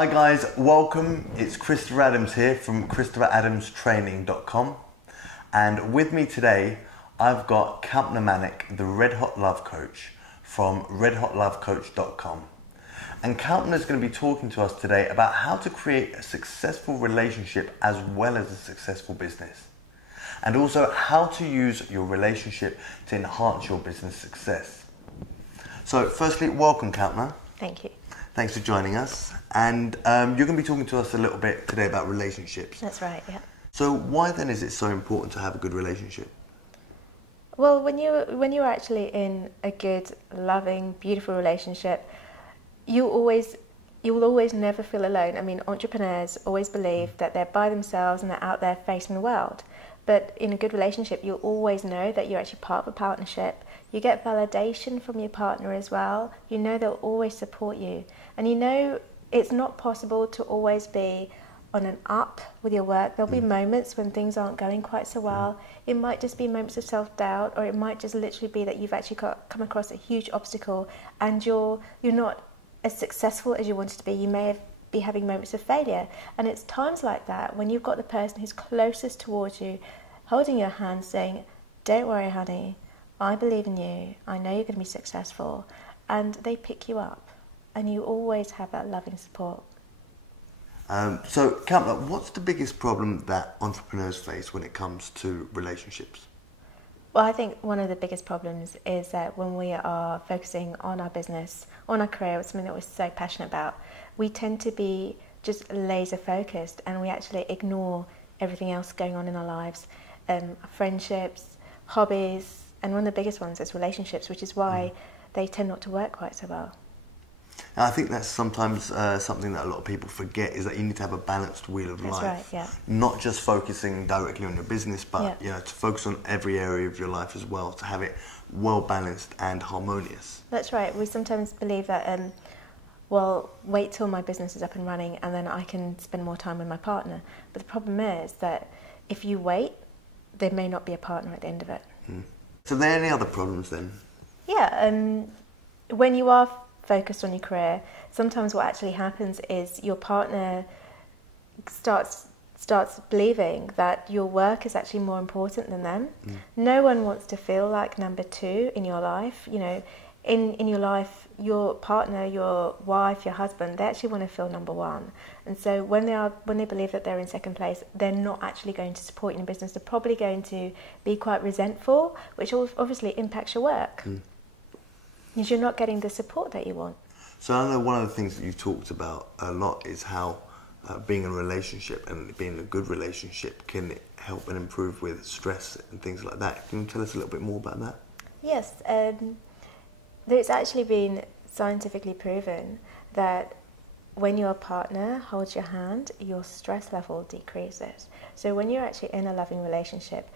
Hi guys, welcome. It's Christopher Adams here from ChristopherAdamstraining.com, and with me today I've got Kalpna, the Red Hot Love Coach from redhotlovecoach.com. And Kalpna is going to be talking to us today about how to create a successful relationship as well as a successful business, and also how to use your relationship to enhance your business success. So firstly, welcome Kalpna. Thank you. Thanks for joining us. And you're going to be talking to us a little bit today about relationships. That's right, yeah. So why then is it so important to have a good relationship? Well, when you're actually in a good, loving, beautiful relationship, you will always never feel alone. I mean, entrepreneurs always believe that they're by themselves and they're out there facing the world. But in a good relationship, you'll always know that you're actually part of a partnership. You get validation from your partner as well. You know they'll always support you. And you know it's not possible to always be on an up with your work. There'll be moments when things aren't going quite so well. It might just be moments of self-doubt, or it might just literally be that you've actually come across a huge obstacle and you're not as successful as you wanted to be. You may be having moments of failure. And it's times like that when you've got the person who's closest towards you holding your hand saying, "Don't worry, honey, I believe in you. I know you're going to be successful." And they pick you up. And you always have that loving support. So, Kalpna, what's the biggest problem that entrepreneurs face when it comes to relationships? Well, I think one of the biggest problems is that when we are focusing on our business, on our career, something that we're so passionate about, we tend to be just laser focused and we actually ignore everything else going on in our lives, friendships, hobbies, and one of the biggest ones is relationships, which is why they tend not to work quite so well. And I think that's sometimes something that a lot of people forget, is that you need to have a balanced wheel of life. That's right, yeah. Not just focusing directly on your business, but Yeah. to focus on every area of your life as well, to have it well balanced and harmonious. That's right. We sometimes believe that, well, wait till my business is up and running and then I can spend more time with my partner. But the problem is that if you wait, there may not be a partner at the end of it. So are there any other problems then? Yeah, when you are focused on your career, sometimes what actually happens is your partner starts believing that your work is actually more important than them. No one wants to feel like number two in your life. You know, in your life, your partner, your wife, your husband, they actually want to feel number one. And so when they believe that they're in second place, they're not actually going to support you in business. They're probably going to be quite resentful, which obviously impacts your work. Because you're not getting the support that you want. So I know one of the things that you've talked about a lot is how being in a relationship and being in a good relationship can help and improve with stress and things like that. Can you tell us a little bit more about that? Yes, it's actually been scientifically proven that when your partner holds your hand, your stress level decreases. So when you're actually in a loving relationship,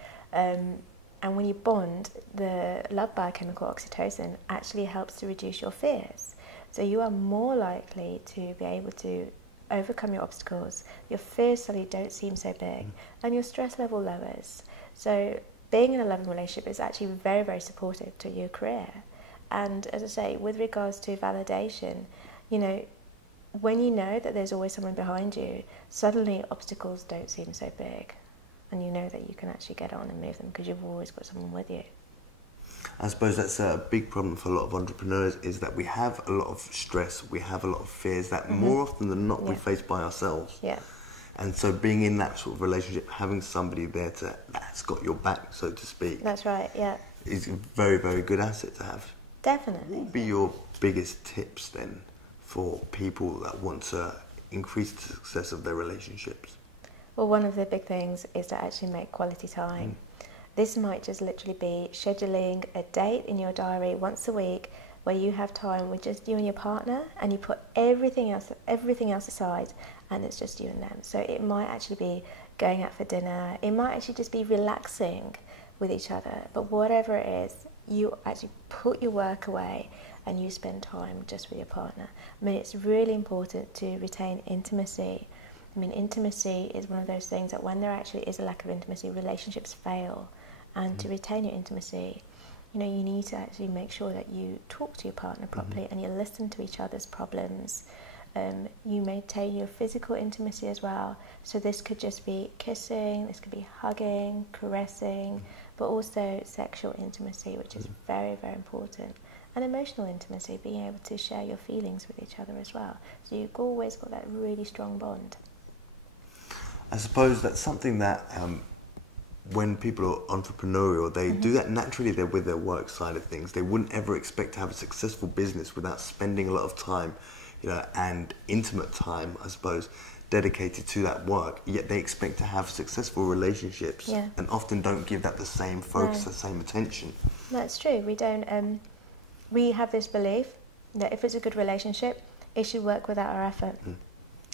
and when you bond, the love biochemical oxytocin actually helps to reduce your fears. So you are more likely to be able to overcome your obstacles. Your fears suddenly don't seem so big, and your stress level lowers. So being in a loving relationship is actually very, very supportive to your career. And as I say, with regards to validation, you know, when you know that there's always someone behind you, suddenly obstacles don't seem so big. And you know that you can actually get on and move them because you've always got someone with you. I suppose that's a big problem for a lot of entrepreneurs, is that we have a lot of stress, we have a lot of fears that more often than not we face by ourselves. Yeah. And so being in that sort of relationship, having somebody there that's got your back, so to speak. That's right, yeah. Is a very, very good asset to have. Definitely. What would be your biggest tips then for people that want to increase the success of their relationships? Well, one of the big things is to actually make quality time. This might just literally be scheduling a date in your diary once a week where you have time with just you and your partner, and you put everything else aside, and it's just you and them. So it might actually be going out for dinner. It might actually just be relaxing with each other. But whatever it is, you actually put your work away and you spend time just with your partner. I mean, it's really important to retain intimacy. I mean, intimacy is one of those things that when there actually is a lack of intimacy, relationships fail. And to retain your intimacy, you know, you need to actually make sure that you talk to your partner properly and you listen to each other's problems. You maintain your physical intimacy as well. So this could just be kissing, this could be hugging, caressing, but also sexual intimacy, which is very, very important. And emotional intimacy, being able to share your feelings with each other as well. So you've always got that really strong bond. I suppose that's something that when people are entrepreneurial, they do that naturally. They're with their work side of things. They wouldn't ever expect to have a successful business without spending a lot of time, and intimate time, I suppose, dedicated to that work. Yet they expect to have successful relationships, and often don't give that the same focus, the same attention. That's true. We don't. We have this belief that if it's a good relationship, it should work without our effort.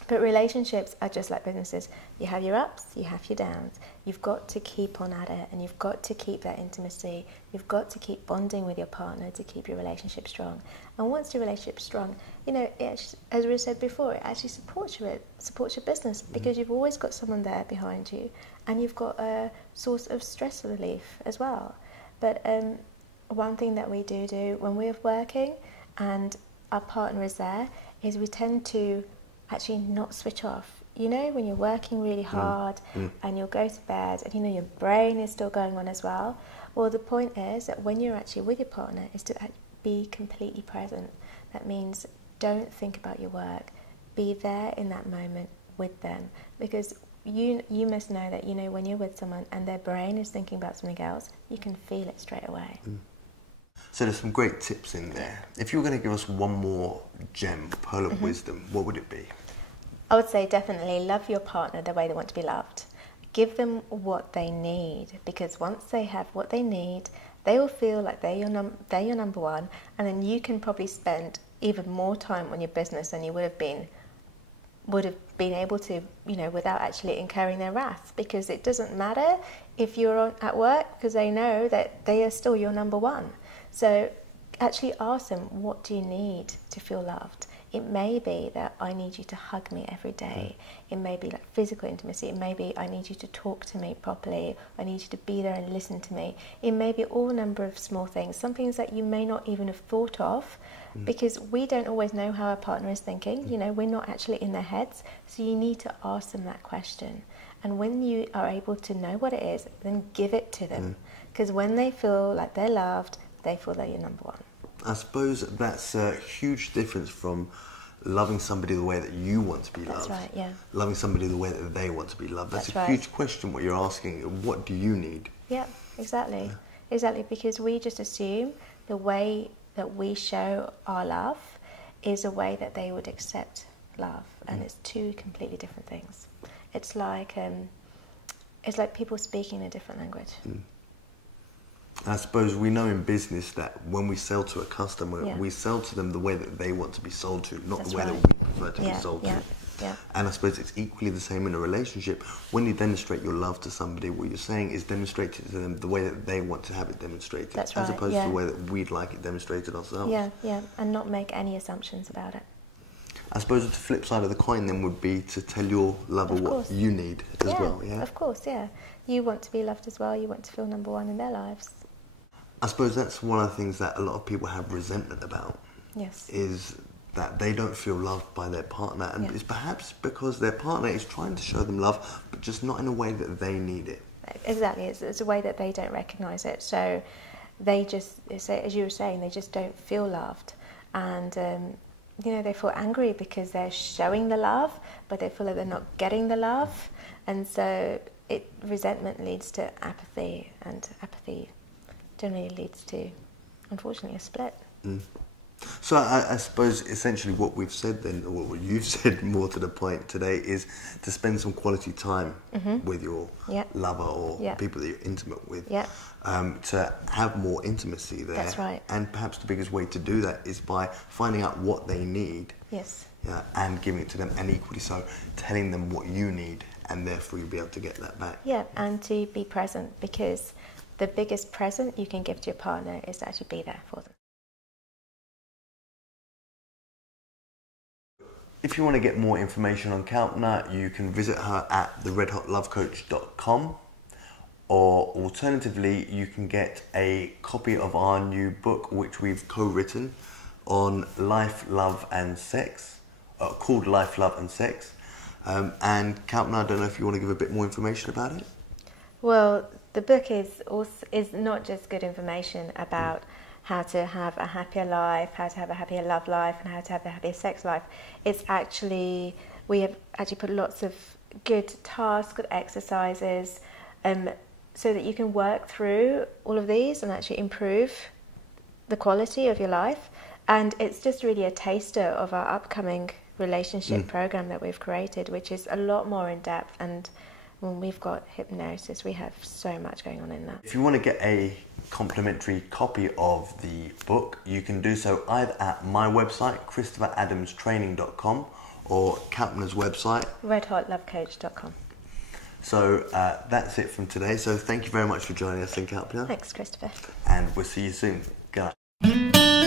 But relationships are just like businesses. You have your ups, you have your downs. You've got to keep on at it, and you've got to keep that intimacy. You've got to keep bonding with your partner to keep your relationship strong. And once your relationship's strong, as we said before, it actually supports your business, because you've always got someone there behind you, and you've got a source of stress relief as well. But one thing that we do when we're working and our partner is there is we tend to actually not switch off. When you're working really hard and you'll go to bed and your brain is still going on as well. Well, the point is that when you're actually with your partner is to be completely present. That means don't think about your work. Be there in that moment with them, because you must know that when you're with someone and their brain is thinking about something else, you can feel it straight away. So there's some great tips in there. If you were going to give us one more gem, pearl of wisdom, what would it be? I would say definitely love your partner the way they want to be loved. Give them what they need, because once they have what they need, they will feel like they're your number one, and then you can probably spend even more time on your business than you would have been able to, without actually incurring their wrath. Because it doesn't matter if you're at work, because they know that they are still your number one. So actually ask them, what do you need to feel loved? It may be that I need you to hug me every day. It may be like physical intimacy. It may be I need you to talk to me properly. I need you to be there and listen to me. It may be all number of small things, some things that you may not even have thought of, because we don't always know how our partner is thinking. We're not actually in their heads. So you need to ask them that question. And when you are able to know what it is, then give it to them. Because when they feel like they're loved, they feel they're your number one. I suppose that's a huge difference from loving somebody the way that you want to be loved. That's right, yeah. Loving somebody the way that they want to be loved. That's a right. huge question what you're asking. What do you need? Yeah, exactly. Yeah. Exactly, because we just assume the way that we show our love is a way that they would accept love. And it's two completely different things. It's like people speaking a different language. I suppose we know in business that when we sell to a customer, we sell to them the way that they want to be sold to, not the way that we prefer to be sold to. Yeah. And I suppose it's equally the same in a relationship. When you demonstrate your love to somebody, what you're saying is demonstrate it to them the way that they want to have it demonstrated, That's right, as opposed to the way that we'd like it demonstrated ourselves. Yeah, and not make any assumptions about it. I suppose the flip side of the coin then would be to tell your lover what you need as well. Yeah, of course, yeah. You want to be loved as well. You want to feel number one in their lives. I suppose that's one of the things that a lot of people have resentment about. Yes. Is that they don't feel loved by their partner, and it's perhaps because their partner is trying to show them love, but just not in a way that they need it. Exactly, it's a way that they don't recognise it. So they just, as you were saying, they just don't feel loved, and they feel angry because they're showing the love, but they feel like they're not getting the love, and so resentment leads to apathy, and apathy generally leads to, unfortunately, a split. So I suppose essentially what we've said then, or what you've said more to the point today, is to spend some quality time with your lover or people that you're intimate with, to have more intimacy there. That's right. And perhaps the biggest way to do that is by finding out what they need, and giving it to them, and equally so telling them what you need, and therefore you'll be able to get that back. Yeah, and to be present, because the biggest present you can give to your partner is to actually be there for them. If you want to get more information on Kalpna, you can visit her at theredhotlovecoach.com, or alternatively, you can get a copy of our new book, which we've co-written on life, love and sex, called Life, Love and Sex. And Kalpna, I don't know if you want to give a bit more information about it? Well, the book is not just good information about how to have a happier life, how to have a happier love life, and how to have a happier sex life. It's actually, we have actually put lots of good tasks, good exercises, so that you can work through all of these and actually improve the quality of your life. And it's just really a taster of our upcoming relationship program that we've created, which is a lot more in depth. And when we've got hypnosis, we have so much going on in that. If you want to get a complimentary copy of the book, you can do so either at my website, ChristopherAdamsTraining.com, or Kalpna's website, redhotlovecoach.com. So that's it from today. So thank you very much for joining us in Kalpna. Thanks, Christopher. And we'll see you soon. Good night.